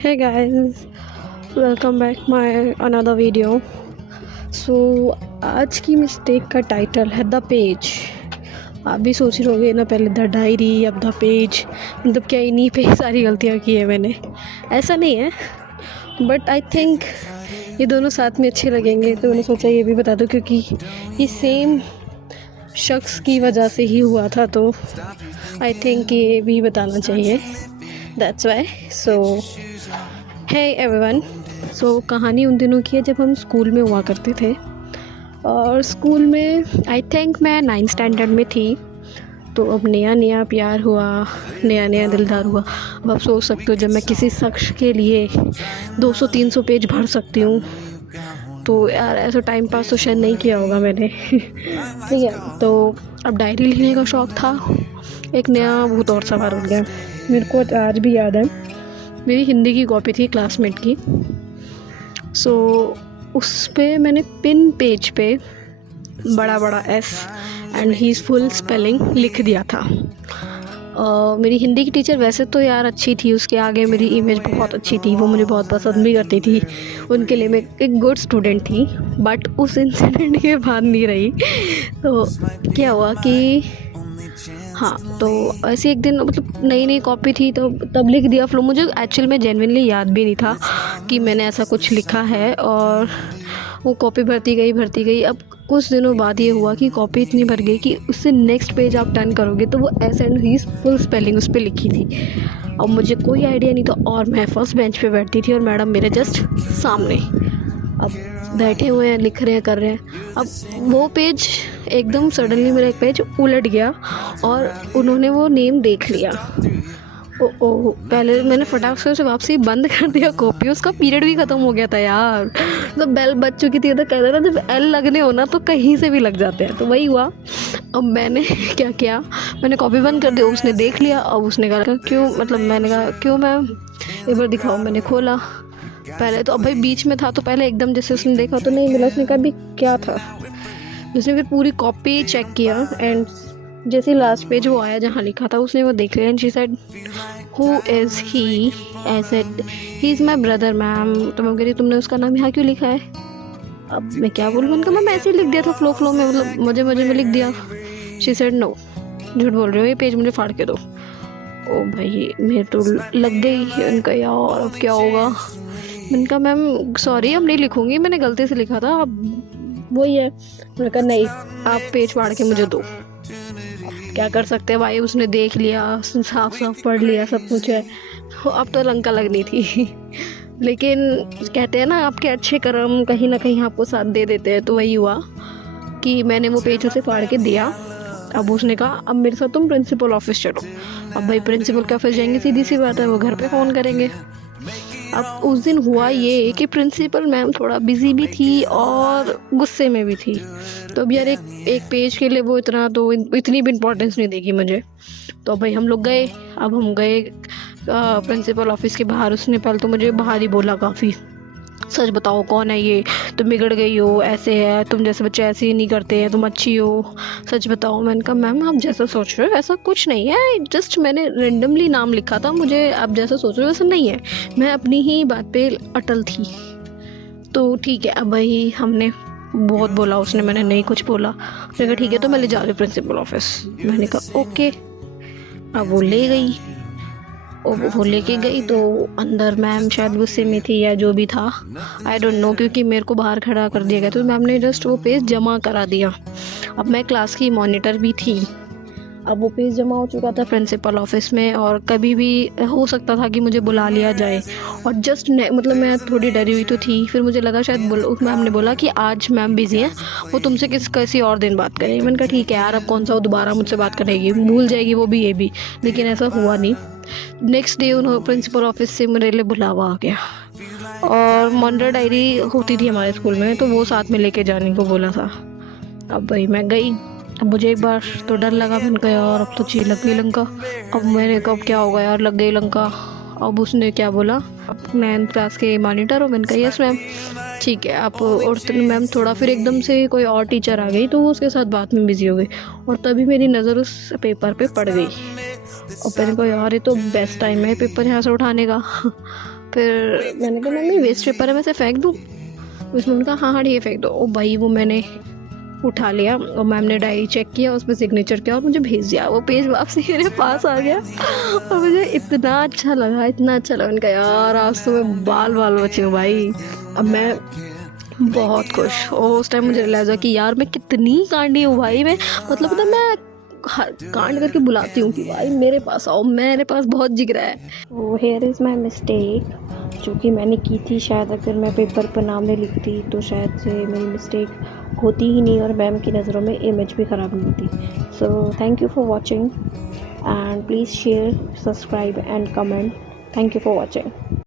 Hey guys, welcome back my another video. So आज की mistake का टाइटल है द पेज। आप भी सोच रहे होगे ना, पहले द डायरी अब द पेज, मतलब क्या इन्हीं पे सारी गलतियाँ की है मैंने। ऐसा नहीं है, बट आई थिंक ये दोनों साथ में अच्छे लगेंगे, तो मैंने सोचा ये भी बता दूँ क्योंकि ये सेम शख्स की वजह से ही हुआ था, तो आई थिंक ये भी बताना चाहिए। That's why. So hey everyone. So कहानी उन दिनों की है जब हम स्कूल में हुआ करते थे, और स्कूल में आई थिंक मैं 9th स्टैंडर्ड में थी। तो अब नया नया प्यार हुआ, नया नया दिलदार हुआ। अब आप सोच सकते हो, जब मैं किसी शख्स के लिए 200-300 पेज भर सकती हूँ, तो यार ऐसा टाइम पास तो शायद नहीं किया होगा मैंने। ठीक है, तो अब डायरी लिखने का शौक़ था, एक नया भूत और सवार हो गया। मेरे को आज भी याद है, मेरी हिंदी की कॉपी थी क्लासमेट की। सो उस पे मैंने पिन पेज पे बड़ा बड़ा S and his full spelling लिख दिया था। मेरी हिंदी की टीचर वैसे तो यार अच्छी थी, उसके आगे मेरी इमेज बहुत अच्छी थी, वो मुझे बहुत पसंद भी करती थी, उनके लिए मैं एक गुड स्टूडेंट थी। बट उस इंसिडेंट के बाद नहीं रही। तो क्या हुआ कि हाँ, तो ऐसे एक दिन, मतलब नई नई कॉपी थी तो तब लिख दिया फ्लो। मुझे एक्चुअल में जेन्युइनली याद भी नहीं था कि मैंने ऐसा कुछ लिखा है, और वो कॉपी भरती गई। अब कुछ दिनों बाद ये हुआ कि कॉपी इतनी भर गई कि उससे नेक्स्ट पेज आप टर्न करोगे तो वो S and he full spelling उस पर लिखी थी। अब मुझे कोई आइडिया नहीं था, और मैं फर्स्ट बेंच पे बैठती थी और मैडम मेरे जस्ट सामने। अब बैठे हुए हैं, लिख रहे हैं, कर रहे हैं। अब वो पेज एकदम सडनली मेरा एक पेज उलट गया और उन्होंने वो नेम देख लिया। ओ पहले मैंने फटाक से उसे वापसी बंद कर दिया कॉपी। उसका पीरियड भी ख़त्म हो गया था यार, तो बेल बज चुकी थी। तो कहते ना, जब एल लगने हो ना तो कहीं से भी लग जाते हैं, तो वही हुआ। अब मैंने क्या किया, मैंने कॉपी बंद कर दी। उसने देख लिया। अब उसने कहा क्यों, मतलब मैंने कहा क्यों मैम, एक बार दिखाओ। मैंने खोला पहले तो, अब भाई बीच में था तो पहले एकदम जैसे उसने देखा तो नहीं मिला। उसने कहा भी क्या था। उसने फिर पूरी कॉपी चेक किया एंड जैसे लास्ट पेज वो आया जहाँ लिखा था, उसने वो देख लिया and she said who is he. I said he is my brother ma'am. तो मैं कह रही तुमने उसका नाम यहाँ क्यों लिखा है। अब मैं क्या बोलूँ, उनका मैम ऐसे ही लिख दिया था फ्लो में, मतलब मजे में लिख दिया। शी सेड नो, झूठ बोल रहे हो, ये पेज मुझे फाड़ के दो। ओ भाई मेरे तो लग गई। उनका यार अब क्या होगा। मैंने कहा मैम सॉरी, अब नहीं लिखूंगी, मैंने गलती से लिखा था, अब वही है। मैंने कहा नहीं, आप पेज फाड़ के मुझे दो। क्या कर सकते हैं भाई, उसने देख लिया, साफ पढ़ लिया, सब कुछ है। अब तो लंका लगनी थी। लेकिन कहते हैं ना, आपके अच्छे कर्म कहीं ना कहीं आपको साथ दे देते हैं। तो वही हुआ कि मैंने वो पेज उसे फाड़ के दिया। अब उसने कहा अब मेरे साथ तुम प्रिंसिपल ऑफिस चलो। अब भाई प्रिंसिपल के ऑफिस जाएंगे, सीधी सी बात है, वो घर पे फ़ोन करेंगे। अब उस दिन हुआ ये कि प्रिंसिपल मैम थोड़ा बिजी भी थी और गुस्से में भी थी। तो अब यार एक पेज के लिए वो इतनी भी इम्पोर्टेंस नहीं देगी मुझे। तो भाई हम लोग गए। अब हम गए प्रिंसिपल ऑफिस के बाहर। उसने पहले तो मुझे बाहर ही बोला काफ़ी, सच बताओ कौन है ये, तुम बिगड़ गई हो, ऐसे है, तुम जैसे बच्चे ऐसे ही नहीं करते हैं, तुम अच्छी हो, सच बताओ। मैंने कहा मैम आप जैसा सोच रहे हो ऐसा कुछ नहीं है, जस्ट मैंने रेंडमली नाम लिखा था, मुझे आप जैसा सोच रहे हो वैसा नहीं है, मैं अपनी ही बात पे अटल थी। तो ठीक है। अब भाई हमने बहुत बोला, उसने, मैंने नहीं कुछ बोला। मैंने कहा ठीक है, तो मैं ले जा रही हूँ प्रिंसिपल ऑफिस। मैंने कहा ओके। अब वो ले गई, वो लेके गई तो अंदर मैम शायद गुस्से में थी या जो भी था, आई डोंट नो, क्योंकि मेरे को बाहर खड़ा कर दिया गया। तो मैम ने जस्ट वो पेज जमा करा दिया। अब मैं क्लास की मॉनिटर भी थी। अब वो पेज जमा हो चुका था प्रिंसिपल ऑफिस में, और कभी भी हो सकता था कि मुझे बुला लिया जाए। और जस्ट मतलब मैं थोड़ी डरी हुई तो थी। फिर मुझे लगा शायद उस मैम ने बोला कि आज मैम बिजी हैं, वो तुमसे किसी और दिन बात करेंगी। मैंने कहा ठीक है यार, अब कौन सा वो दोबारा मुझसे बात करेगी, भूल जाएगी वो भी, ये भी। लेकिन ऐसा हुआ नहीं। नेक्स्ट डे उन्होंने प्रिंसिपल ऑफिस से मेरे लिए बुलावा आ गया, और मॉनिटर डायरी होती थी हमारे स्कूल में, तो वो साथ में लेके जाने को बोला था। अब भाई मैं गई। अब मुझे एक बार तो डर लगा, मैंने कहा यार अब तो चीज लग गई लंका। अब मैंने कब क्या होगा यार, लग गई लंका। अब उसने क्या बोला, आप 9th क्लास के मॉनिटर हो। मैंने कहा यस मैम। ठीक है आप। और मैम थोड़ा फिर एकदम से कोई और टीचर आ गई, तो वो उसके साथ बात में बिजी हो गई, और तभी मेरी नज़र उस पेपर पे पड़ गई। और मैंने कहा यार ये तो बेस्ट टाइम है पेपर यहाँ से उठाने का। फिर मैंने कहा मम्मी वेस्ट पेपर है, मैं इसे फेंक दूँ? उसने उन्होंने कहा हाँ हाँ ठीक है फेंक दो। ओ भाई वो मैंने उठा लिया और मैम ने डायरी चेक किया, उस पर सिग्नेचर किया और मुझे भेज दिया। वो पेज वापसी मेरे पास आ गया और मुझे इतना अच्छा लगा, इतना अच्छा लगा। उनका यार आज तो मैं बाल बाल बची हूँ भाई। अब मैं बहुत खुश। और उस टाइम मुझे रियलाइज हुआ कि यार मैं कितनी कांडी हूँ भाई। मैं मतलब ना मैं कांड करके बुलाती हूँ कि भाई मेरे पास आओ, मेरे पास बहुत जिगरा है। तो हेयर इज़ माई मिस्टेक जो कि मैंने की थी। शायद अगर मैं पेपर पर नाम नहीं लिखती तो शायद से मेरी मिस्टेक होती ही नहीं और मैम की नज़रों में इमेज भी ख़राब नहीं होती। So thank you for watching and please share, subscribe and comment. Thank you for watching.